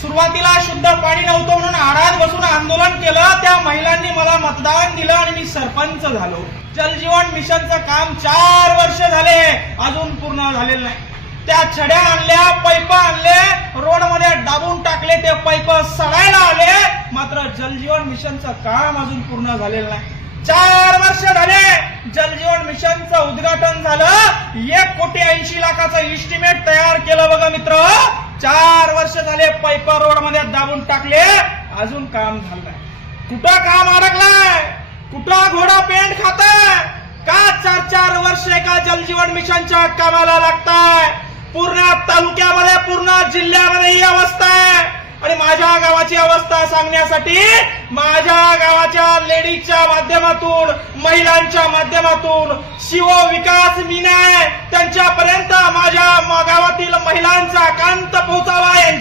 सुरुवातीला शुद्ध पाणी नव्हतं म्हणून आराध बसून आंदोलन केलं. त्या महिलांनी मला मतदान दिलं आणि मी सरपंच झालो. जलजीवन मिशनचं काम चार वर्ष झाले. अजून पूर्ण झालेलं नाही. त्या छड्या आणल्या पैप आणले रोडमध्ये डाबून टाकले ते पैप सडायला आले. मात्र जलजीवन मिशनचं काम अजून पूर्ण झालेलं नाही. चार वर्ष झाले जलजीवन मिशनचं उद्घाटन झालं. एक कोटी ऐंशी लाखाचं इस्टिमेट तयार केलं बघा मित्र. चार वर्ष झाले पैपर रोडमध्ये दाबून टाकले. अजून काम झालं नाही कुठं काम अडकलाय? कुठं घोडा पेंट खात का चार चार वर्ष एका जलजीवन मिशनच्या कामाला लागताय? पूर्ण तालुक्यामध्ये पूर्ण जिल्ह्यामध्ये ही अवस्था आहे. आणि माझ्या गावाची अवस्था सांगण्यासाठी माझ्या गावाच्या लेडीजच्या माध्यमातून महिलांच्या माध्यमातून शिव विकास मीनाय त्यांच्यापर्यंत माझ्या गावातील महिलांचा कांत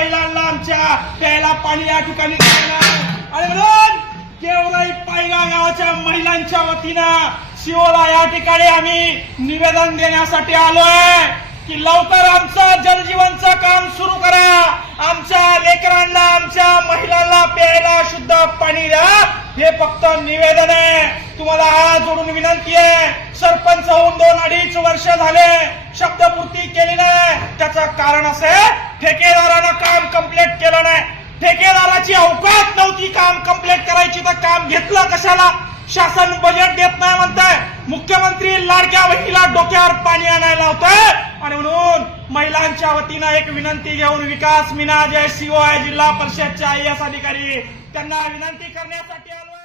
झाले महिलांना आमच्या प्यायला पाणी या ठिकाणी आणि म्हणून केवराई पायगा गावाच्या महिलांच्या वतीनं शिवला या ठिकाणी आम्ही निवेदन देण्यासाठी आलोय की लवकर आमचं जलजीवनचं काम सुरू करा. आमच्या लेकरांना आमच्या महिलांना प्यायला शुद्ध पाणी द्या. हे फक्त निवेदन आहे. तुम्हाला हात जोडून विनंती आहे. सरपंच होऊन दोन अडीच वर्ष झाले. शब्दपूर्ती केली नाही. त्याचं कारण असं आहे ठेकेदारानं काम कंप्लीट केलं नाही. ठेकेदाराची अवकात नव्हती काम कंप्लीट करायची तर काम घेतलं कशाला? शासन बजेट देत नाही म्हणताय. मुख्यमंत्री लाडक्या बहिणीला डोक्यावर पाणी आणायला होतंय. आणि म्हणून महिलांच्या वतीनं एक विनंती घेऊन विकास मीना जय सीओ आहे जिल्हा परिषदच्या आय एस अधिकारी त्यांना विनंती करण्यासाठी आलो